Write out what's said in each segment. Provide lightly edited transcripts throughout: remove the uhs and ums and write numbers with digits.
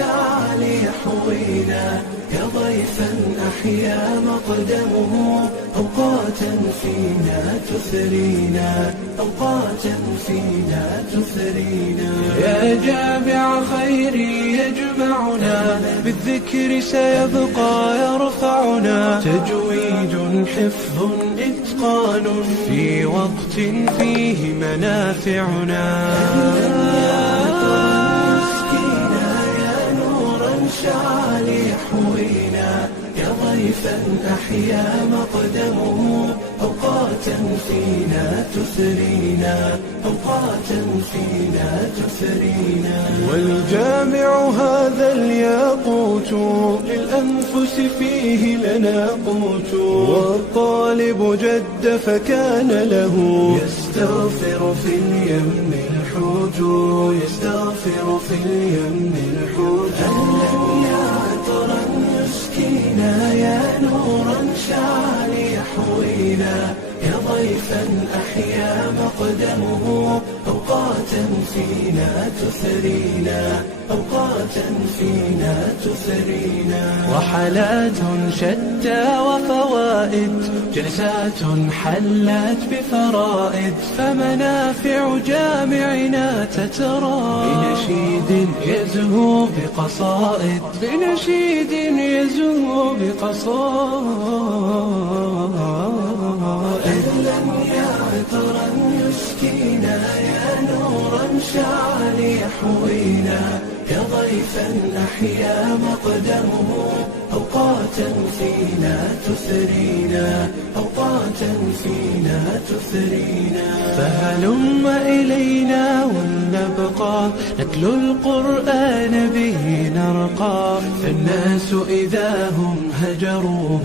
شعل يحوينا يا ضيفا أحيا مقدمه أوقاتا فينا تثرينا أوقاتا فينا تثرينا يا جامع خيري يجمعنا بالذكر سيبقى يرفعنا تجويد حفظ إتقان في وقت فيه منافعنا شعل يحوينا يا ضيفا أحيا مقدمه أوقاتا فينا تثرينا أوقاتا فينا تثرينا والجامع هذا الياقوت للأنفس فيه لنا قوت والطالب جد فكان له يستغفر في اليم الحوت يستغفر في اليم الحوت يسكينا يا نورا شعل يحوينا يا ضيفا أحيا مقدمه أوقاتا فينا تثرينا أوقاتا فينا تثرينا وحالات شتى وفوائد جلسات حلت بفرائد فمنافع جامعنا تترى بنشيد يزهو بقصائد بنشيد يزهو بقصائد يا عطرا يسكينا يا نورا شعل يحوينا يا ضيفا أحيا مقدمه أوقاتا فينا تثرينا أوقاتا فينا تثرينا فهلم إلينا ولنبقى نتلو القرآن به نرقى فالناس إذا هم هجروه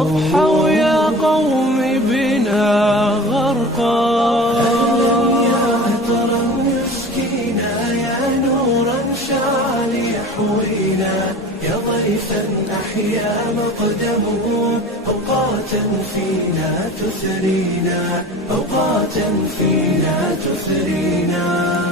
أضحوا يا قوم بنا غرقا يا ضيفا أحيا مقدمه أوقاتا فينا تثرينا أوقاتا فينا تثرينا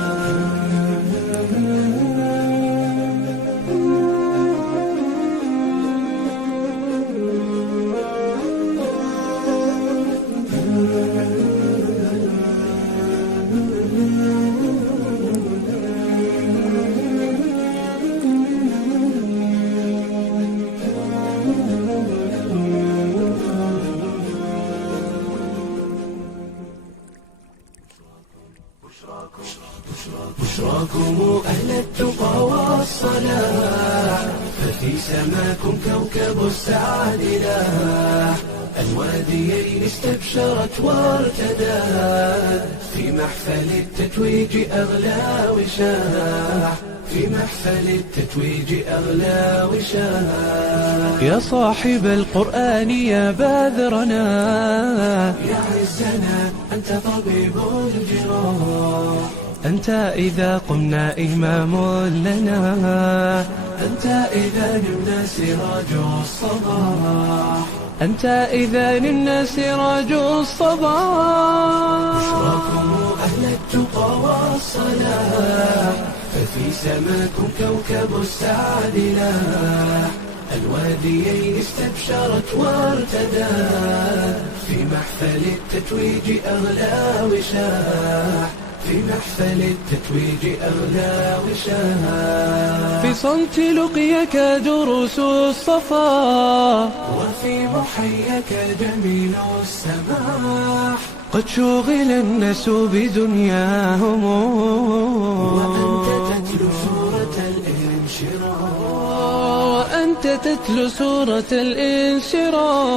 بشراكم أهل التقى والصلاح ففي سماكم كوكب السعد لاح الواديين استبشرت وارتدت في محفل التتويج أغلى وشاح في محفل التتويج أغلى وشاح يا صاحب القرآن يا باذرنا يا عزنا أنت طبيب الجراح أنت إذا قمنا إمام لنا أنت إذا نمنا سراج الصباح أنت إذا نمنا سراج الصباح بشراكم أهل التقى والصلاح ففي سماكم كوكب السعد لاح الواديين استبشرت وارتدت في محفل التتويج أغلى وشاح في محفل التتويج أغلى وشاح في صمت لقيك دروس الصفا وفي محيك جميل السماح قد شغل الناس بدنياهم وأنت تتلو سورة الانشراح وأنت تتلو سورة الانشراح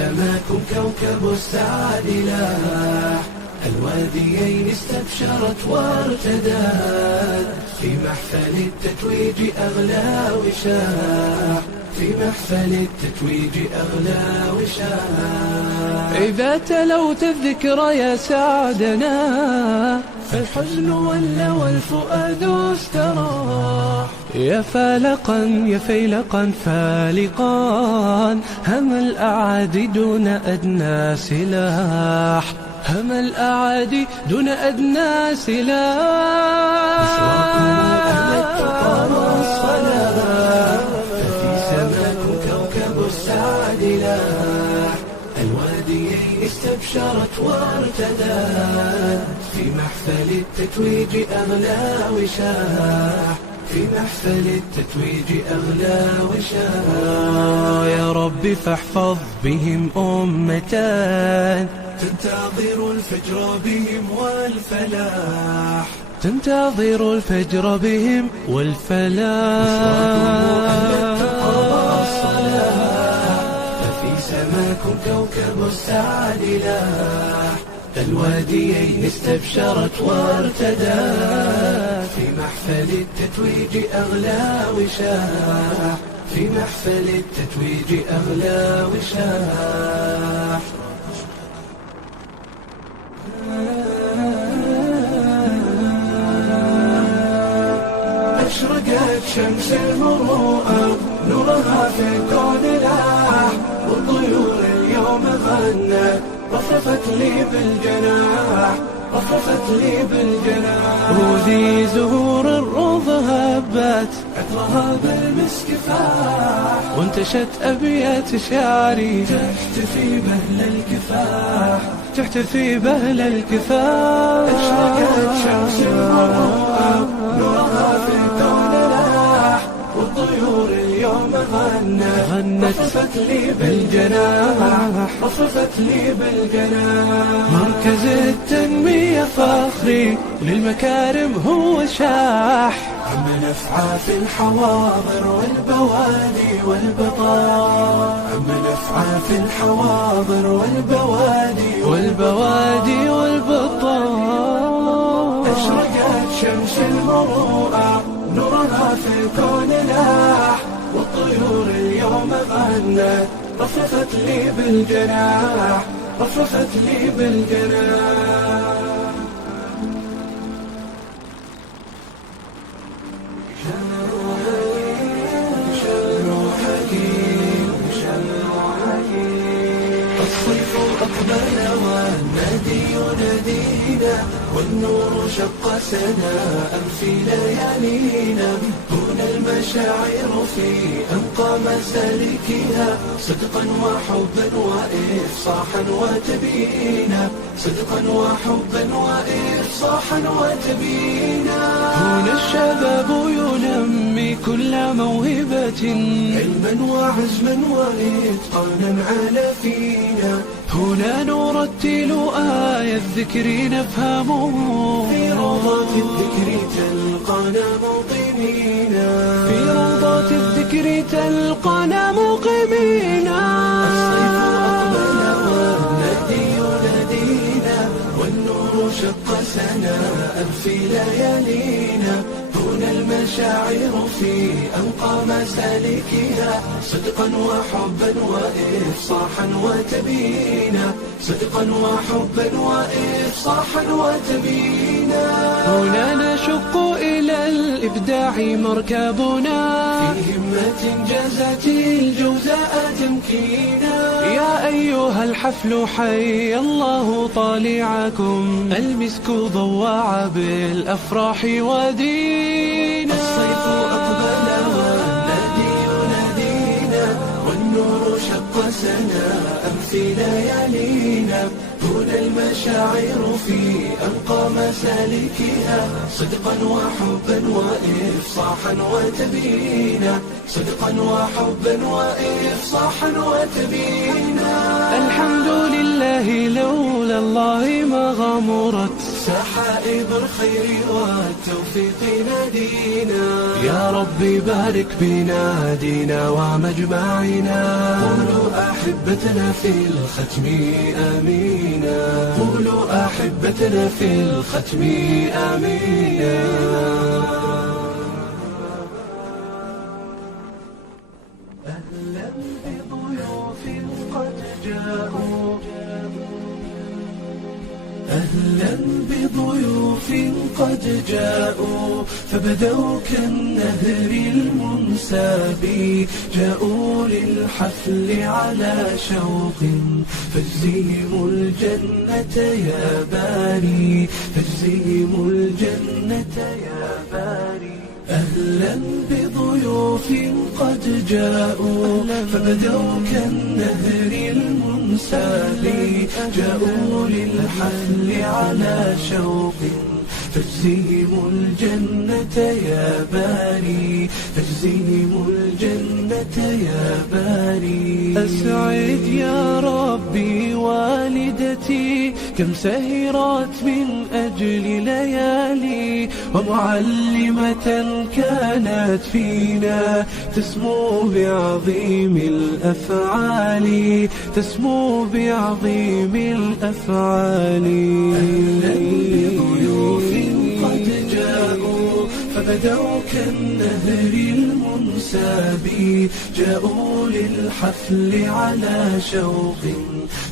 سماكم كوكب السعد لاح الواديين استبشرت وارتدت في محفل التتويج أغلى وشاح في محفل التتويج أغلى وشاح إذا تلوت الذكر يا سعدنا فالحزن ولى والفؤاد استراح يا فالقا يا فيلقا فالقا هم الأعادي دون أدنى سلاح هم الأعادي دون أدنى سلاح. بشراكم أهل التقى والصلاح، ففي سماكم كوكب السعد لاح. الواديين استبشرت وارتدت، في محفل التتويج أغلى وشاح. في محفل التتويج أغلى وشاح. يا رب فاحفظ بهم أمتان، تنتظر الفجر بهم والفلاح. تنتظر الفجر بهم والفلاح. ففي سماكم كوكب السعد لاح. الواديين استبشرت وارتدت، في محفل التتويج أغلى وشاح. في محفل التتويج أغلى وشاح. أشرقت شمس المروءة، نورها في الكون لاح. والطيور اليوم غنت، رفرفت لي بالجناح. رفرفت لي بالجناح. وذي زهور الروض هبت، عطرها بالمسك فاح. وانتشت أبيات شعري، تحتفي بأهل الكفاح. تحتفي بأهل الكفاح. أشرقت شمس المروءة، نورها في الكون لاح. والطيور اليوم غنت، رفرفت لي بالجناح. رفرفت لي بالجناح. مركز التنمية فخري، للمكارم هو شاح. عم نفعى في الحواضر والبوادي والبطار. عم نفعى في الحواضر والبوادي والبطار. أشرقت شمس المروءة، نورها في الكون لاح. والطيور اليوم غنت، رفرفت لي بالجناح. رفرفت لي بالجناح. الصيف أقبل والنادي ينادينا، والنور شق سناء في ليالينا. هنا المشاعر في أنقى مسالكها، صدقا وحبا وإفصاحا وتبيينا. صدقا وحبا وإفصاحا وتبيينا. هنا الشباب ينمي كل موهبة، علما وعزما وإتقانا على فينا. هنا نرتل آية الذكر نفهمه، في روضات الذكر تلقانا مقيمينا. في روضات الذكر تلقانا مقيمينا. الصيف أقبل والنادي ينادينا، والنور شق سناء في ليالينا. هنا المشاعر في أنقى مسالكها، صدقا وحبا وإفصاحا وتبيينا. صدقا وحبا وإفصاحا وتبيينا. هنا نشق إلى الإبداع مركبنا، في همة جازت الجوزاء تمكينا. يا أيها الحفل حي الله طالعكم، المسك ضوع بالأفراح ودينا. الصيف أقبل والنادي ينادينا، والنور شق سناء في ليالينا. هنا المشاعر في أنقى مسالكها، صدقا وحبا وإفصاحا وتبيينا. صدقا وحبا وإفصاحا وتبيينا. الحمد لله لولا الله ما غمرت سحائب الخير والتوفيق نادينا. يا ربي بارك بنادينا ومجمعنا. قولوا أحبتنا في الختم آمينا. قولوا أحبتنا في الختم آمينا. أهلا بضيوف قد جاءوا، أهلا أهلا بضيوف قد جاءوا فبدوا كالنهر المنساب، جاءوا للحفل على شوق فاجزهم الجنة يا باري، فاجزهم الجنة يا باري. أهلا بضيوف قد جاءوا فبدوا كالنهر المنساب، جاءوا للحفل على شوق فاجزهم الجنة يا باري، فاجزهم الجنة يا باري. أسعد يا ربي والدتي كم سهرت من أجل ليالي، ومعلمة كانت فينا تسمو بعظيم الأفعال، تسمو بعظيم الأفعال. فبدوا كالنهر المنساب، جاءوا للحفل على شوق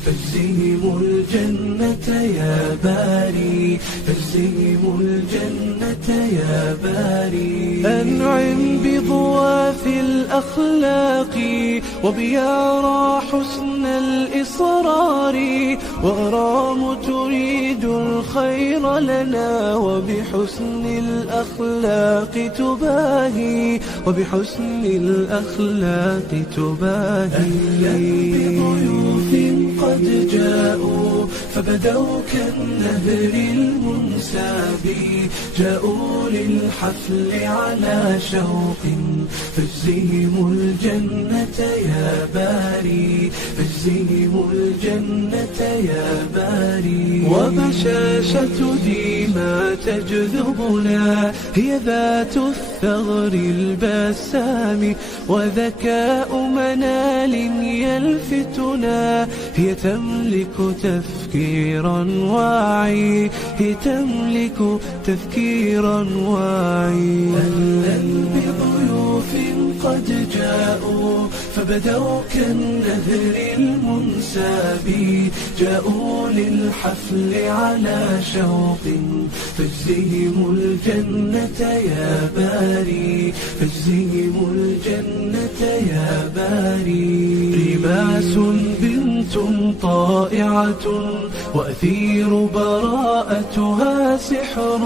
فاجزهم الجنة يا باري، فاجزهم الجنة يا باري. أنعم بضواف الأخلاق وبيارى حسن الإصرار، وأرام تريد الخير لنا وبحسن الأخلاق تباهي، وبحسن الأخلاق تباهي. أهلا بضيوف قد جاءوا فبدوا كالنهر المنساب، جاءوا للحفل على شوق فاجزهم الجنة يا باري، فاجزهم الجنة يا باري. وبشاشة ديما تجذبنا هي ذات الثغر البسام، وذكاء منال يلفتنا هي تملك تفكيرا واعي، هي تملك تفكيرا واعي. أهلا بضيوف قد جاءوا فبدوا كالنهر المنساب، جاءوا للحفل على شوق فاجزهم الجنة يا باري، فاجزهم الجنة يا باري. رماس بنت طائعة وأثير براءتها سحر،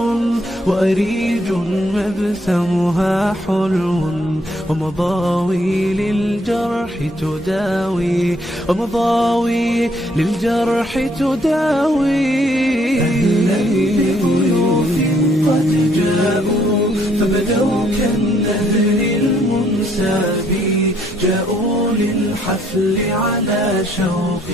وأريج مبسمها حلو، ومضاوي للجرح تداوي، ومضاوي للجرح تداوي. أهلا بضيوف قد جاءوا فبدوا كالنهر المنساب، جاءوا للحفل على شوق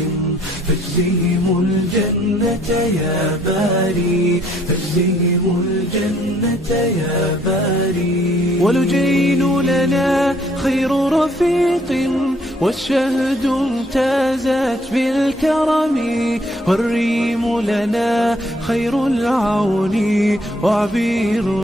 فاجزهم الجنة يا باري، فاجزهم الجنة يا باري. ولجين لنا خير رفيق والشهد امتازت بالكرم، والريم لنا خير العون وعبير